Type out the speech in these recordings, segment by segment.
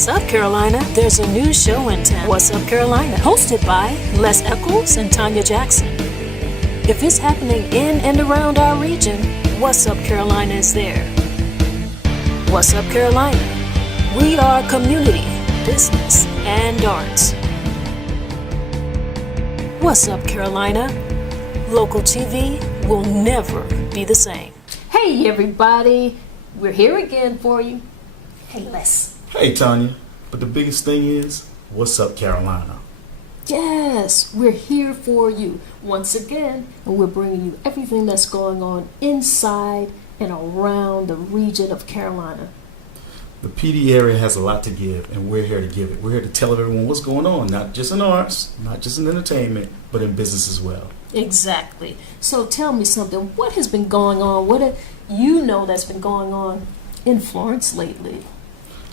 What's up, Carolina? There's a new show in town, What's Up, Carolina, hosted by Les Echols and Tonya Jackson. If it's happening in and around our region, What's Up, Carolina is there. What's Up, Carolina? We are community, business, and arts. What's Up, Carolina? Local TV will never be the same. Hey, everybody. We're here again for you. Hey, Les. Hey, Tonya. But the biggest thing is, what's up, Carolina? Yes, we're here for you once again, and we're bringing you everything that's going on inside and around the region of Carolina. The PD area has a lot to give, and we're here to give it. We're here to tell everyone what's going on, not just in arts, not just in entertainment, but in business as well. Exactly. So tell me something. What has been going on? What do you know that's been going on in Florence lately?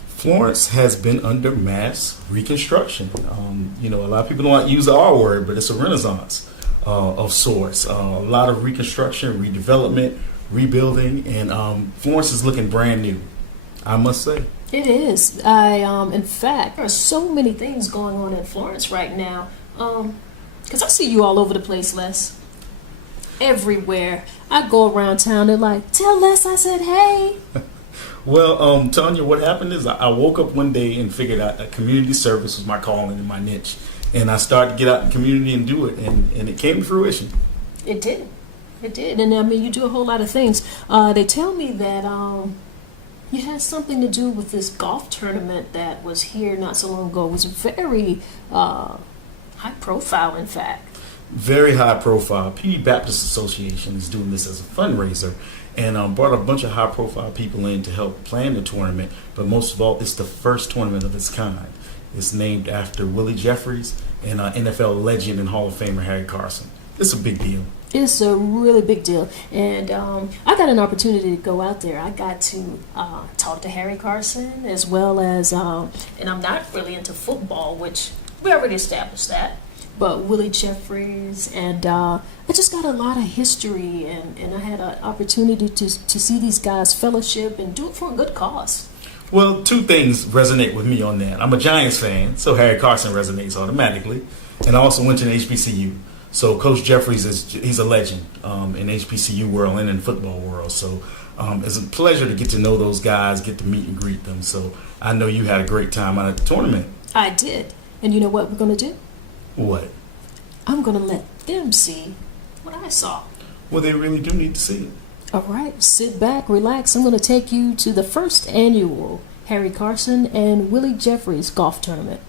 Florence has been under mass reconstruction. A lot of people don't use the R word, but it's a renaissance of sorts. A lot of reconstruction, redevelopment, rebuilding, and Florence is looking brand new, I must say. It is. In fact, there are so many things going on in Florence right now. Because I see you all over the place, Les. Everywhere. I go around town, they're like, tell Les I said hey. Well, Tonya, what happened is I woke up one day and figured out that community service was my calling and my niche. And I started to get out in the community and do it, and it came to fruition. It did. It did. And I mean, you do a whole lot of things. They tell me that you had something to do with this golf tournament that was here not so long ago. It was very high profile, in fact. Very high profile. PD Baptist Association is doing this as a fundraiser and brought a bunch of high profile people in to help plan the tournament. But most of all, it's the first tournament of its kind. It's named after Willie Jeffries and NFL legend and Hall of Famer Harry Carson. It's a big deal. It's a really big deal. And I got an opportunity to go out there. I got to talk to Harry Carson as well as, and I'm not really into football, which we already established that, but Willie Jeffries, and I just got a lot of history, and I had an opportunity to see these guys fellowship and do it for a good cause. Well, two things resonate with me on that. I'm a Giants fan, so Harry Carson resonates automatically, and I also went to an HBCU. So Coach Jeffries, he's a legend in HBCU world and in football world. So it's a pleasure to get to know those guys, get to meet and greet them. So I know you had a great time out at the tournament. I did. And you know what we're going to do? What? I'm going to let them see what I saw. Well, they really do need to see it. All right. Sit back, relax. I'm going to take you to the first annual Harry Carson and Willie Jeffries golf tournament.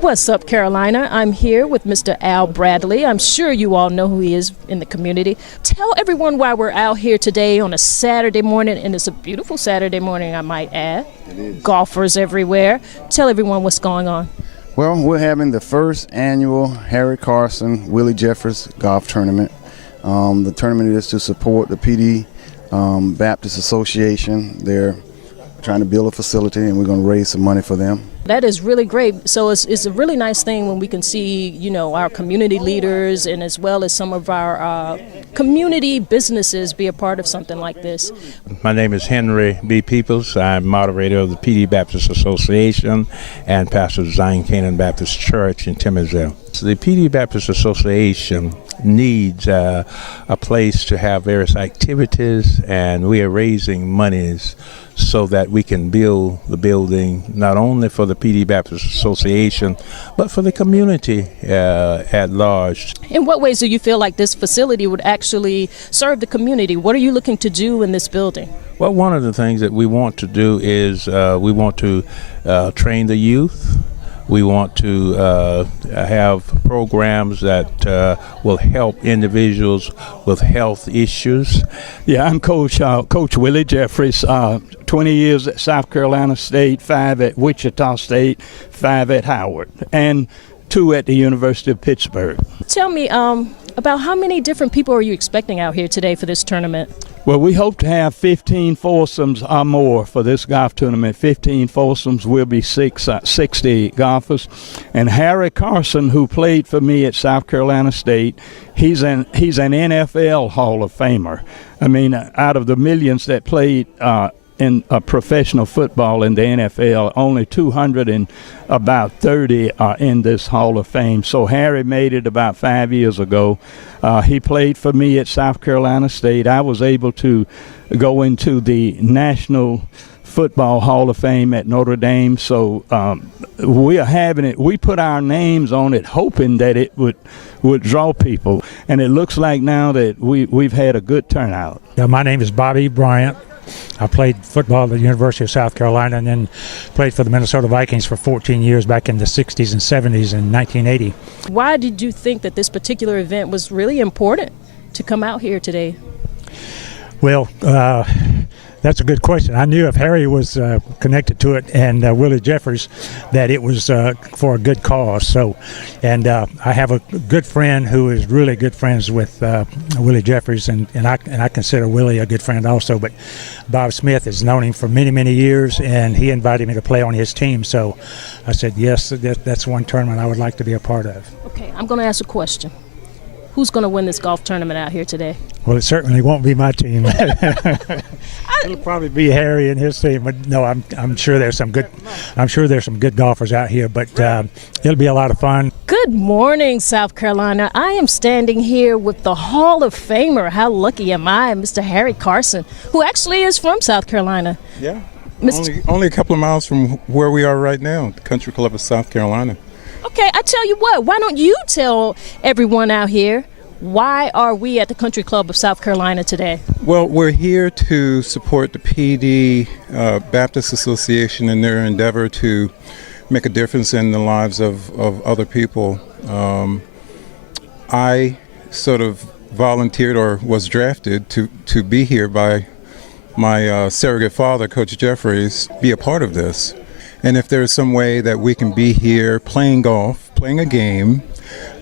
What's up, Carolina? I'm here with Mr. Al Bradley. I'm sure you all know who he is in the community. Tell everyone why we're out here today on a Saturday morning, and it's a beautiful Saturday morning, I might add. It is. Golfers everywhere. Tell everyone what's going on. Well, we're having the first annual Harry Carson, Willie Jeffries golf tournament. The tournament is to support the PD Baptist Association. They're trying to build a facility, and we're going to raise some money for them. That is really great. So it's a really nice thing when we can see, our community leaders and as well as some of our community businesses be a part of something like this. My name is Henry B. Peoples. I'm moderator of the PD Baptist Association and pastor of Zion Canaan Baptist Church in Timminsville. So the PD Baptist Association needs a place to have various activities, and we are raising monies so that we can build the building not only for the PD Baptist Association, but for the community at large. In what ways do you feel like this facility would actually serve the community? What are you looking to do in this building? Well, one of the things that we want to do is we want to train the youth. We want to have programs that will help individuals with health issues. Yeah, I'm Coach Willie Jeffries, 20 years at South Carolina State, 5 at Wichita State, 5 at Howard, and 2 at the University of Pittsburgh. Tell me about how many different people are you expecting out here today for this tournament? Well, we hope to have 15 foursomes or more for this golf tournament. 15 foursomes will be 60 golfers. And Harry Carson, who played for me at South Carolina State, he's an NFL Hall of Famer. I mean, out of the millions that played in professional football in the NFL. Only 230 are in this Hall of Fame. So Harry made it about 5 years ago. He played for me at South Carolina State. I was able to go into the National Football Hall of Fame at Notre Dame. So we are having it. We put our names on it, hoping that it would draw people. And it looks like now that we've had a good turnout. Yeah, my name is Bobby Bryant. I played football at the University of South Carolina and then played for the Minnesota Vikings for 14 years back in the 60s and 70s in 1980. Why did you think that this particular event was really important to come out here today? Well, that's a good question. I knew if Harry was connected to it and Willie Jeffries that it was for a good cause. So, and I have a good friend who is really good friends with Willie Jeffries, and I consider Willie a good friend also. But Bob Smith has known him for many, many years, and he invited me to play on his team. So I said, yes, that's one tournament I would like to be a part of. Okay, I'm going to ask a question. Who's going to win this golf tournament out here today? Well, it certainly won't be my team. It'll probably be Harry and his team. But no, I'm sure there's some good. I'm sure there's some good golfers out here. But it'll be a lot of fun. Good morning, South Carolina. I am standing here with the Hall of Famer. How lucky am I, Mr. Harry Carson, who actually is from South Carolina. Yeah. Only a couple of miles from where we are right now, the Country Club of South Carolina. Okay, I tell you what, why don't you tell everyone out here, why are we at the Country Club of South Carolina today? Well, we're here to support the PD Baptist Association in their endeavor to make a difference in the lives of other people. I sort of volunteered or was drafted to be here by my surrogate father, Coach Jeffries, be a part of this. And if there's some way that we can be here playing golf, playing a game,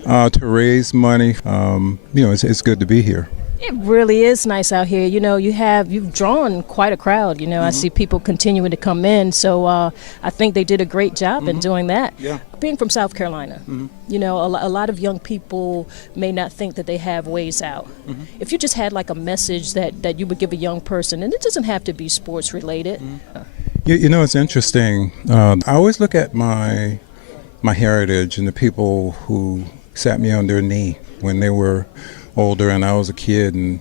to raise money, it's good to be here. It really is nice out here. You know, you've drawn quite a crowd. You know, I see people continuing to come in. So I think they did a great job in doing that. Yeah. Being from South Carolina, you know, a lot of young people may not think that they have ways out. If you just had like a message that you would give a young person, and it doesn't have to be sports related. You know, it's interesting. I always look at my heritage and the people who sat me on their knee when they were older and I was a kid. And,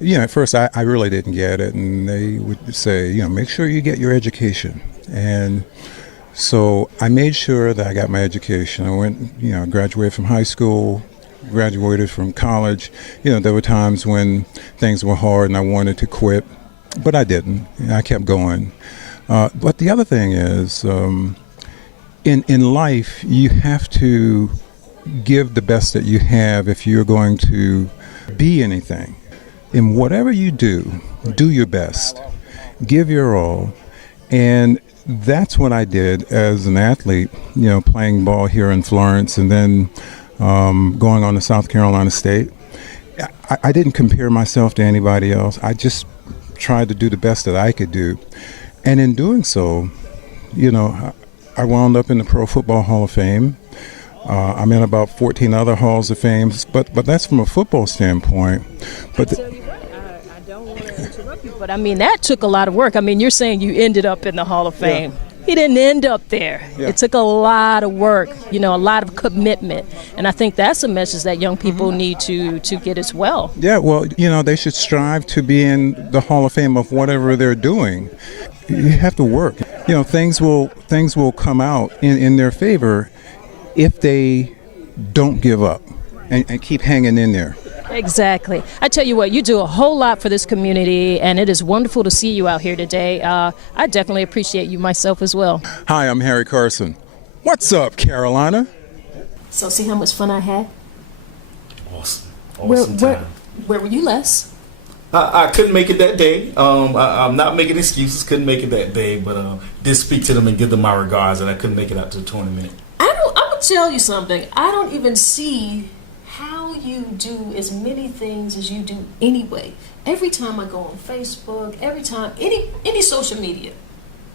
you know, at first I really didn't get it. And they would say, you know, make sure you get your education. And so I made sure that I got my education. I went, you know, graduated from high school, graduated from college. You know, there were times when things were hard and I wanted to quit, but I didn't. I kept going. But the other thing is, in life, you have to give the best that you have if you're going to be anything. In whatever you do your best, give your all. And that's what I did as an athlete, you know, playing ball here in Florence and then going on to South Carolina State. I didn't compare myself to anybody else. I just tried to do the best that I could do. And in doing so, you know, I wound up in the Pro Football Hall of Fame. I'm in about 14 other halls of fame, but that's from a football standpoint. But I tell you what, I don't want to interrupt you, but I mean, that took a lot of work. I mean, you're saying you ended up in the Hall of Fame. Yeah. He didn't end up there. Yeah. It took a lot of work, you know, a lot of commitment. And I think that's a message that young people need to get as well. Yeah, well, you know, they should strive to be in the Hall of Fame of whatever they're doing. You have to work. You know, things will come out in their favor if they don't give up and keep hanging in there. Exactly. I tell you what, you do a whole lot for this community, and it is wonderful to see you out here today. I definitely appreciate you myself as well. Hi, I'm Harry Carson. What's up, Carolina? So see how much fun I had? Awesome time. Where were you, Les? I couldn't make it that day. I'm not making excuses. Couldn't make it that day, but did speak to them and give them my regards, and I couldn't make it out to the tournament. I'm gonna tell you something. I don't even see how you do as many things as you do anyway. Every time I go on Facebook, every time any social media,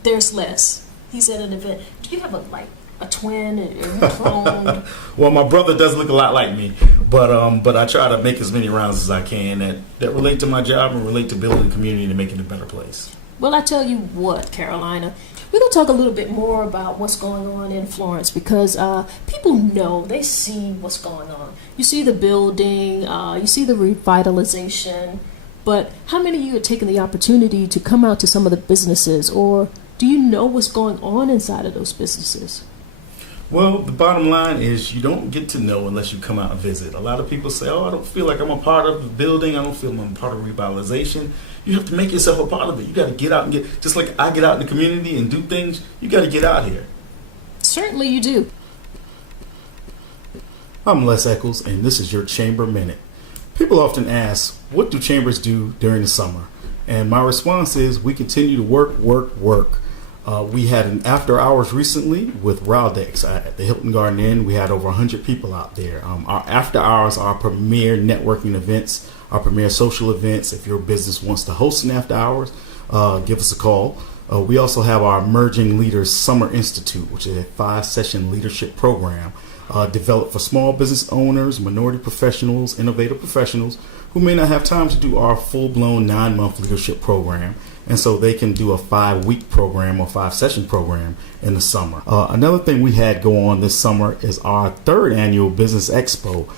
there's Les. He's at an event. Do you have a twin or clone? Well, my brother does look a lot like me, but I try to make as many rounds as I can that relate to my job and relate to building the community and making it a better place. Well, I tell you what, Carolina, we're going to talk a little bit more about what's going on in Florence because people know, they see what's going on. You see the building, you see the revitalization, but how many of you are taking the opportunity to come out to some of the businesses, or do you know what's going on inside of those businesses? Well, the bottom line is you don't get to know unless you come out and visit. A lot of people say, oh, I don't feel like I'm a part of the building. I don't feel I'm a part of revitalization. You have to make yourself a part of it. You got to get out and get, just like I get out in the community and do things, you got to get out here. Certainly you do. I'm Les Echols, and this is your Chamber Minute. People often ask, what do chambers do during the summer? And my response is, we continue to work. We had an after hours recently with Rowdex at the Hilton Garden Inn. We had over 100 people out there. Our after hours are premier networking events, our premier social events. If your business wants to host an after hours, give us a call. We also have our Emerging Leaders Summer Institute, which is a 5-session leadership program developed for small business owners, minority professionals, innovative professionals who may not have time to do our full-blown 9-month leadership program. And so they can do a 5-week program or 5-session program in the summer. Another thing we had go on this summer is our 3rd annual Business Expo,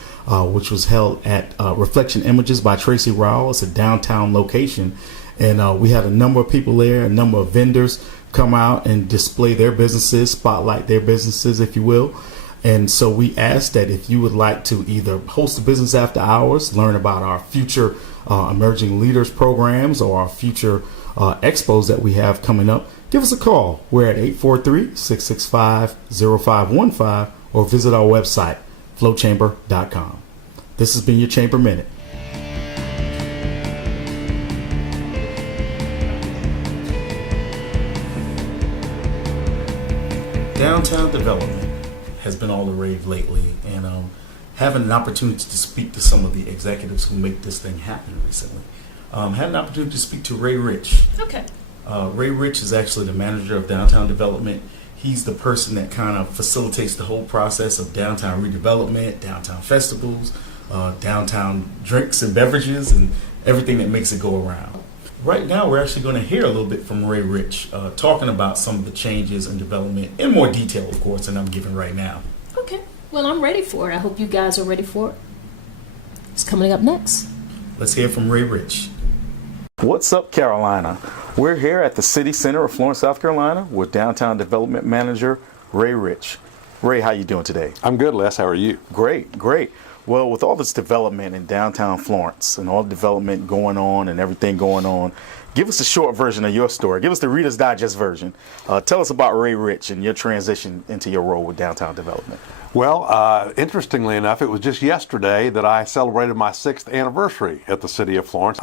which was held at Reflection Images by Tracy Rowell. It's a downtown location. And we had a number of people there, a number of vendors come out and display their businesses, spotlight their businesses, if you will. And so we asked that if you would like to either host a business after hours, learn about our future emerging leaders programs or our future expos that we have coming up, give us a call. We're at 843-665-0515 or visit our website, flowchamber.com. This has been your Chamber Minute. Downtown development has been all the rave lately, and having an opportunity to speak to some of the executives who make this thing happen recently. Had an opportunity to speak to Ray Rich. Okay. Ray Rich is actually the manager of downtown development. He's the person that kind of facilitates the whole process of downtown redevelopment, downtown festivals, downtown drinks and beverages, and everything that makes it go around. Right now, we're actually going to hear a little bit from Ray Rich, talking about some of the changes and development in more detail, of course, than I'm giving right now. Okay. Well, I'm ready for it. I hope you guys are ready for it. It's coming up next. Let's hear from Ray Rich. What's up, Carolina? We're here at the City Center of Florence, South Carolina with Downtown Development Manager Ray Rich. Ray, how you doing today? I'm good, Les. How are you? Great. Well, with all this development in downtown Florence and all the development going on and everything going on, give us a short version of your story. Give us the Reader's Digest version. Tell us about Ray Rich and your transition into your role with downtown development. Well, interestingly enough, it was just yesterday that I celebrated my 6th anniversary at the City of Florence.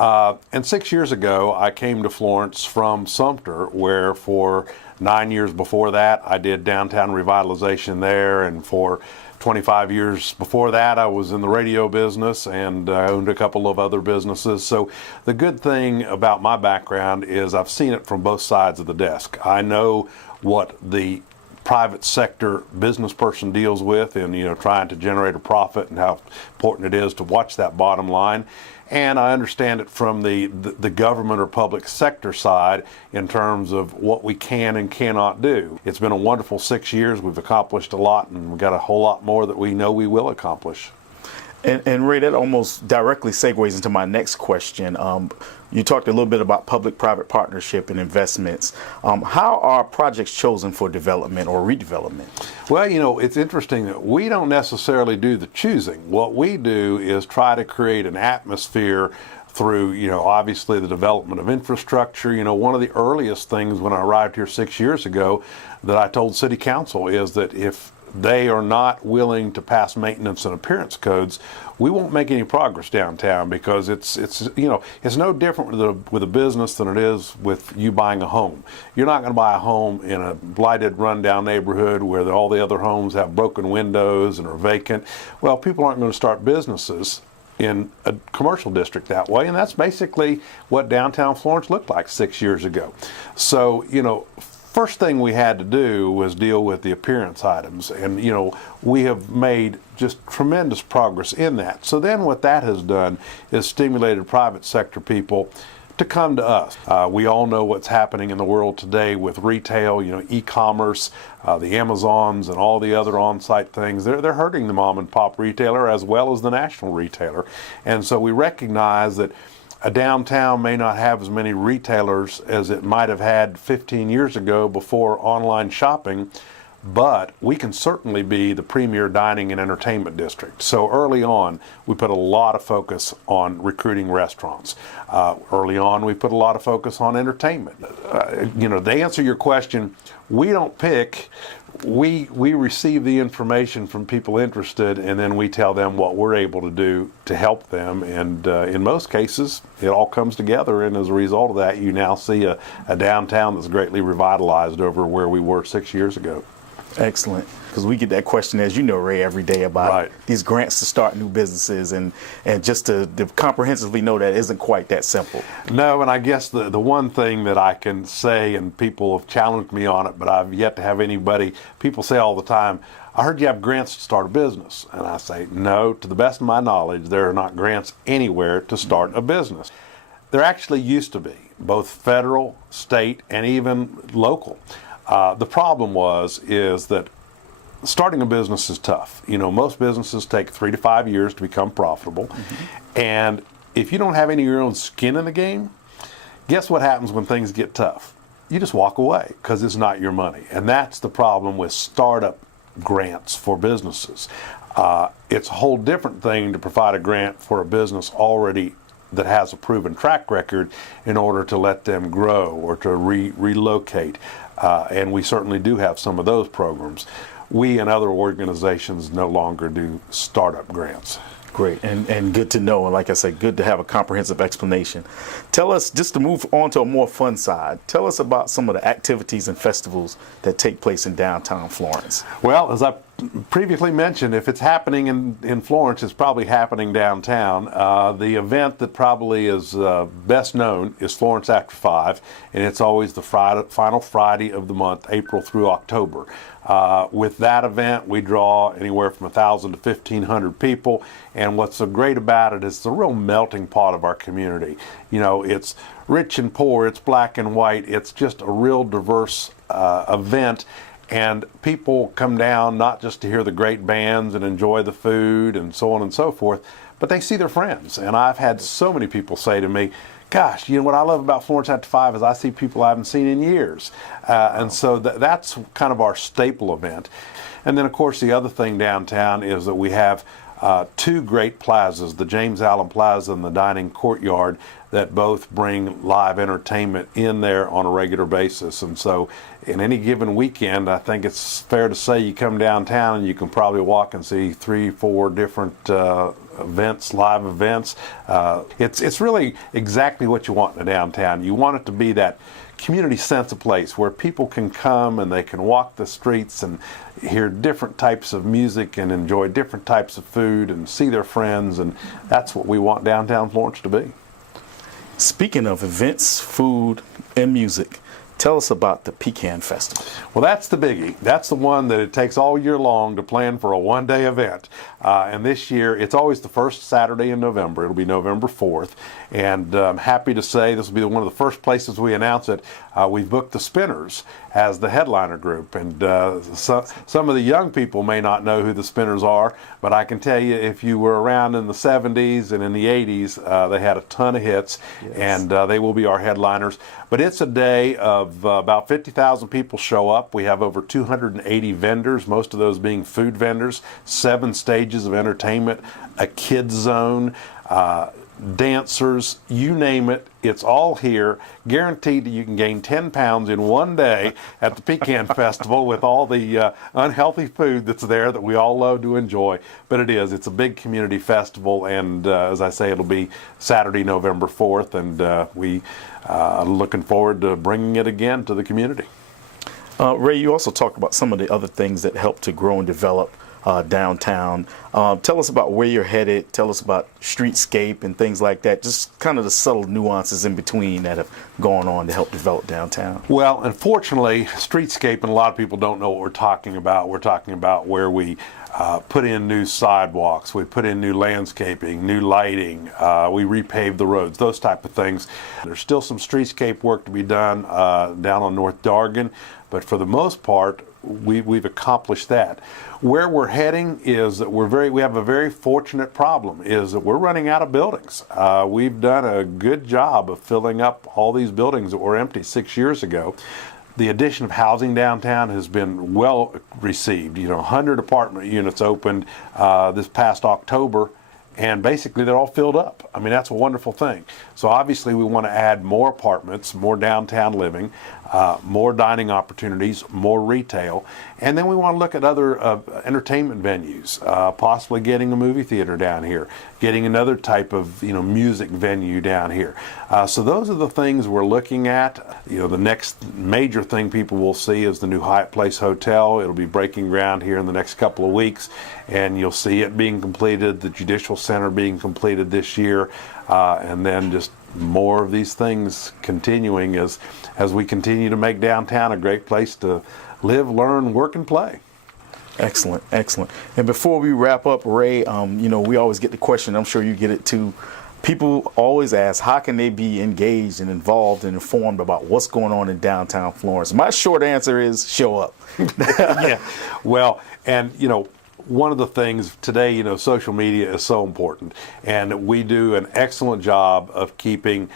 And 6 years ago, I came to Florence from Sumter, where for 9 years before that, I did downtown revitalization there, and for 25 years before that, I was in the radio business and owned a couple of other businesses. So the good thing about my background is I've seen it from both sides of the desk. I know what the private sector business person deals with and, trying to generate a profit and how important it is to watch that bottom line. And I understand it from the government or public sector side in terms of what we can and cannot do. It's been a wonderful 6 years. We've accomplished a lot, and we've got a whole lot more that we know we will accomplish. And Ray, that almost directly segues into my next question. You talked a little bit about public-private partnership and investments. How are projects chosen for development or redevelopment? Well, it's interesting that we don't necessarily do the choosing. What we do is try to create an atmosphere through, obviously the development of infrastructure. One of the earliest things when I arrived here 6 years ago that I told City Council is that if they are not willing to pass maintenance and appearance codes, we won't make any progress downtown, because it's no different with a business than it is with you buying a home. You're not going to buy a home in a blighted, rundown neighborhood where all the other homes have broken windows and are vacant. Well, people aren't going to start businesses in a commercial district that way, and that's basically what downtown Florence looked like 6 years ago. So, first thing we had to do was deal with the appearance items, and we have made just tremendous progress in that. So then what that has done is stimulated private sector people to come to us. We all know what's happening in the world today with retail, e-commerce, the Amazons and all the other on-site things. They're hurting the mom and pop retailer as well as the national retailer. And so we recognize that a downtown may not have as many retailers as it might have had 15 years ago before online shopping, but we can certainly be the premier dining and entertainment district. So early on, we put a lot of focus on recruiting restaurants. Early on, we put a lot of focus on entertainment. To answer your question, we don't pick. We receive the information from people interested, and then we tell them what we're able to do to help them. And in most cases, it all comes together. And as a result of that, you now see a downtown that's greatly revitalized over where we were 6 years ago. Excellent. Because we get that question, as you know, Ray, every day about these grants to start new businesses, and just to comprehensively know that isn't quite that simple. No, and I guess the one thing that I can say, and people have challenged me on it, but I've yet to have people say all the time, I heard you have grants to start a business. And I say, no, to the best of my knowledge, there are not grants anywhere to start a business. There actually used to be, both federal, state, and even local. The problem is that starting a business is tough. Most businesses take 3 to 5 years to become profitable. Mm-hmm. And if you don't have any of your own skin in the game, guess what happens when things get tough? You just walk away because it's not your money. And that's the problem with startup grants for businesses. It's a whole different thing to provide a grant for a business already that has a proven track record in order to let them grow or to relocate. And we certainly do have some of those programs. We and other organizations no longer do startup grants. Great, and good to know. And like I said, good to have a comprehensive explanation. Tell us, just to move on to a more fun side, tell us about some of the activities and festivals that take place in downtown Florence. Well, as I previously mentioned, if it's happening in Florence, it's probably happening downtown. The event that probably is best known is Florence After 5, and it's always the final Friday of the month, April through October. With that event, we draw anywhere from 1,000 to 1,500 people, and what's so great about it is it's a real melting pot of our community. It's rich and poor, it's black and white, it's just a real diverse event. And people come down not just to hear the great bands and enjoy the food and so on and so forth, but they see their friends. And I've had so many people say to me, gosh, what I love about Florence After 5 is I see people I haven't seen in years. And so that's kind of our staple event. And then, of course, the other thing downtown is that we have two great plazas, the James Allen Plaza and the Dining Courtyard, that both bring live entertainment in there on a regular basis. And so in any given weekend, I think it's fair to say you come downtown and you can probably walk and see 3-4 different events, live events. It's really exactly what you want in a downtown. You want it to be that community sense of place where people can come and they can walk the streets and hear different types of music and enjoy different types of food and see their friends, and that's what we want downtown Florence to be. Speaking of events, food, and music, tell us about the Pecan Festival. Well, that's the biggie. That's the one that it takes all year long to plan for a one-day event. And this year, it's always the first Saturday in November. It'll be November 4th. And I'm happy to say this will be one of the first places we announce it. We've booked the Spinners as the headliner group. And some of the young people may not know who the Spinners are, but I can tell you if you were around in the 70s and in the 80s, they had a ton of hits, and they will be our headliners. But it's a day of about 50,000 people show up. We have over 280 vendors, most of those being food vendors, 7 stages of entertainment, a kids zone, dancers, you name it, it's all here. Guaranteed that you can gain 10 pounds in one day at the Pecan Festival with all the unhealthy food that's there that we all love to enjoy. But it's a big community festival, and as I say, it'll be Saturday, November 4th, and we are looking forward to bringing it again to the community. Ray, you also talked about some of the other things that help to grow and develop downtown. Tell us about where you're headed. Tell us about streetscape and things like that. Just kind of the subtle nuances in between that have gone on to help develop downtown. Well, unfortunately, streetscape, and a lot of people don't know what we're talking about. We're talking about where we put in new sidewalks, we put in new landscaping, new lighting, we repave the roads, those type of things. There's still some streetscape work to be done down on North Dargan, but for the most part, we've accomplished that. Where we're heading is that we have a very fortunate problem, is that we're running out of buildings. We've done a good job of filling up all these buildings that were empty 6 years ago. The addition of housing downtown has been well received. 100 apartment units opened this past October, and basically they're all filled up. I mean, that's a wonderful thing. So obviously we want to add more apartments, more downtown living, more dining opportunities, more retail, and then we want to look at other entertainment venues, possibly getting a movie theater down here, getting another type of music venue down here. So those are the things we're looking at. The next major thing people will see is the new Hyatt Place Hotel. It'll be breaking ground here in the next couple of weeks, and you'll see it being completed, the Judicial Center being completed this year, and then just more of these things continuing as we continue to make downtown a great place to live, learn, work, and play. Excellent, excellent. And before we wrap up, Ray, we always get the question, I'm sure you get it too. People always ask, how can they be engaged and involved and informed about what's going on in downtown Florence? My short answer is show up. Yeah, well, and one of the things today, social media is so important, and we do an excellent job of keeping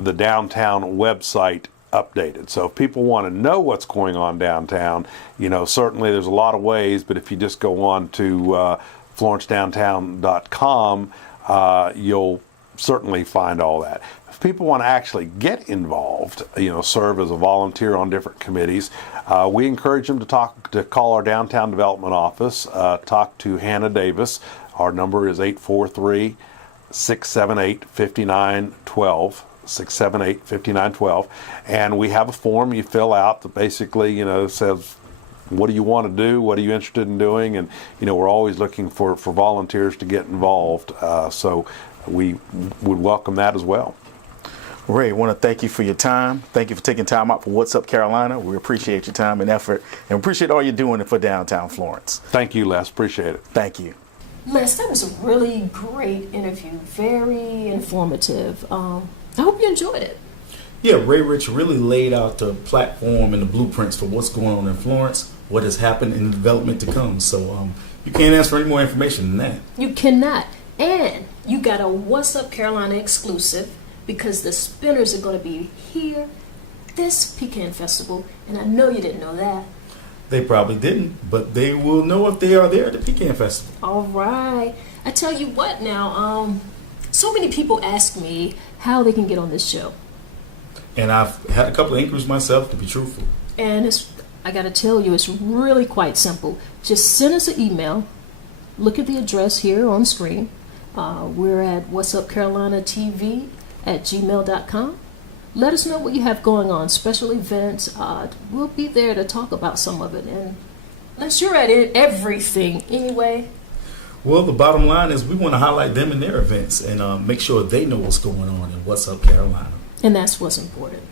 the downtown website updated. So if people want to know what's going on downtown, certainly there's a lot of ways, but if you just go on to florencedowntown.com, you'll certainly find all that. If people want to actually get involved, serve as a volunteer on different committees, we encourage them to call our downtown development office, talk to Hannah Davis. Our number is 843-678-5912. 678-5912, and we have a form you fill out that basically says what do you want to do, what are you interested in doing, and we're always looking for volunteers to get involved, so we would welcome that as well. Ray, I want to thank you for your time. Thank you for taking time out for What's Up Carolina. We appreciate your time and effort, and appreciate all you're doing for downtown Florence. Thank you, Les. Appreciate it. Thank you. Les, that was a really great interview. Very informative. I hope you enjoyed it. Yeah, Ray Rich really laid out the platform and the blueprints for what's going on in Florence, what has happened, and the development to come. So you can't ask for any more information than that. You cannot. And you got a What's Up Carolina exclusive, because the Spinners are going to be here this Pecan Festival, and I know you didn't know that. They probably didn't, but they will know if they are there at the Pecan Festival. All right. I tell you what now, so many people ask me how they can get on this show. And I've had a couple of inquiries myself, to be truthful. And I got to tell you, it's really quite simple. Just send us an email. Look at the address here on screen. We're at whatsupcarolinatv@gmail.com. Let us know what you have going on, special events. We'll be there to talk about some of it. And unless you're at everything anyway. Well, the bottom line is we want to highlight them in their events and make sure they know what's going on in What's Up Carolina. And that's what's important.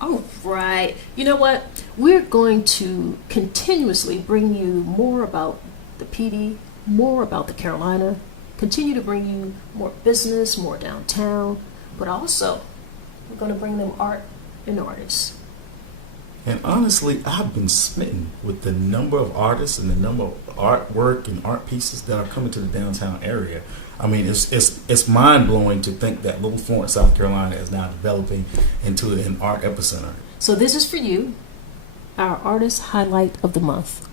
All right. You know what? We're going to continuously bring you more about the PD, more about the Carolina, continue to bring you more business, more downtown, but also we're going to bring them art and artists. And honestly, I've been smitten with the number of artists and the number of artwork and art pieces that are coming to the downtown area. I mean, it's mind-blowing to think that Little Florence, South Carolina is now developing into an art epicenter. So this is for you, our artist highlight of the month.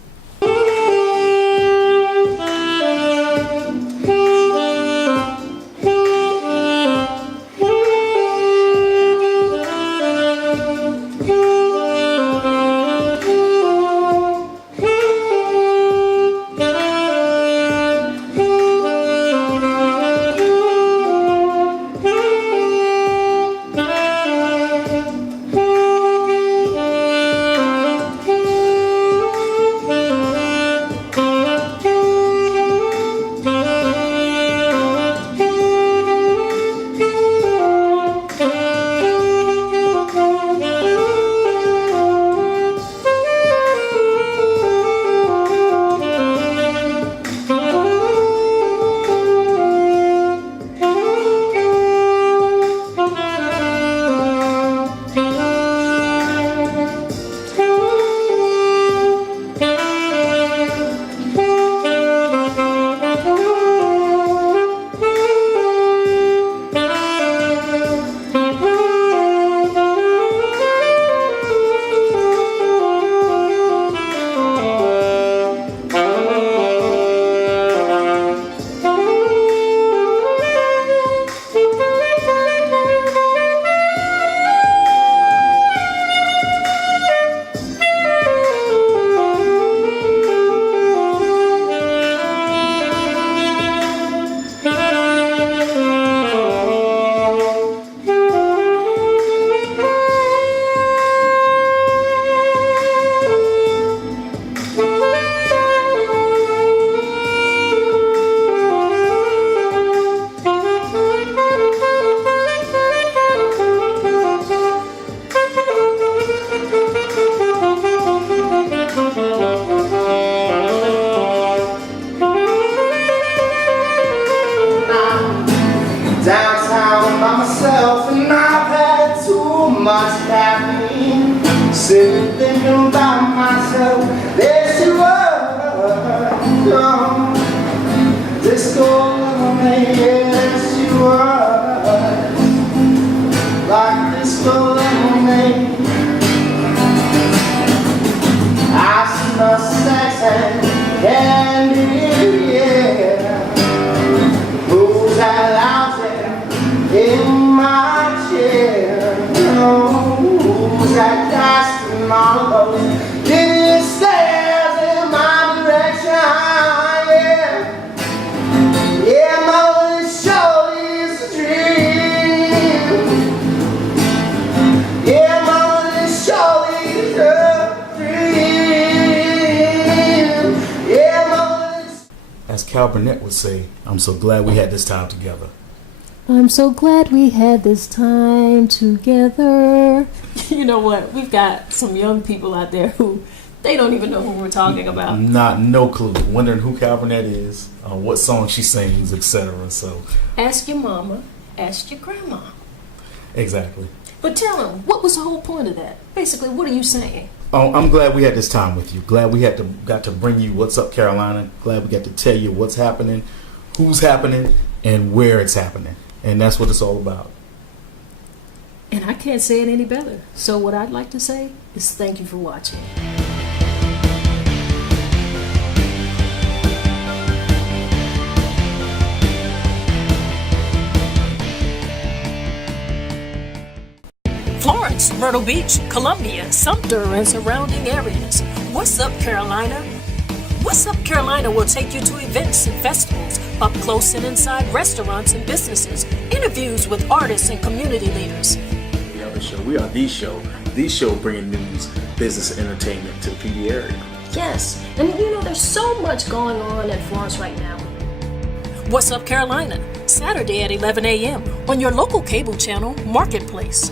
like this morning. I smell sex and candy, yeah. Who's that lounging in my chair? Who's that casting my load? Giving stares in my direction, yeah. Yeah, my only show is a dream. Yeah, my only show is a dream. Yeah, my only... As Cal Burnett would say, I'm so glad we had this time together. I'm so glad we had this time together. You know what? We've got some young people out there who they don't even know who we're talking about. No clue. Wondering who Cal Burnett is, what song she sings, etc. So Ask your mama, ask your grandma. exactly. But tell them, what was the whole point of that? Basically, what are you saying? Oh, I'm glad we had this time with you. Glad we got to bring you What's Up Carolina. Glad we got to tell you what's happening, who's happening, and where it's happening. And that's what it's all about. And I can't say it any better. So what I'd like to say is thank you for watching. Florence, Myrtle Beach, Columbia, Sumter, and surrounding areas. What's Up Carolina? What's Up Carolina will take you to events and festivals, up close and inside restaurants and businesses, interviews with artists and community leaders. We are the show. We are the show. The show bringing news, business, and entertainment to the PD area. Yes, and you know, there's so much going on in Florence right now. What's Up Carolina? Saturday at 11 a.m. on your local cable channel, Marketplace.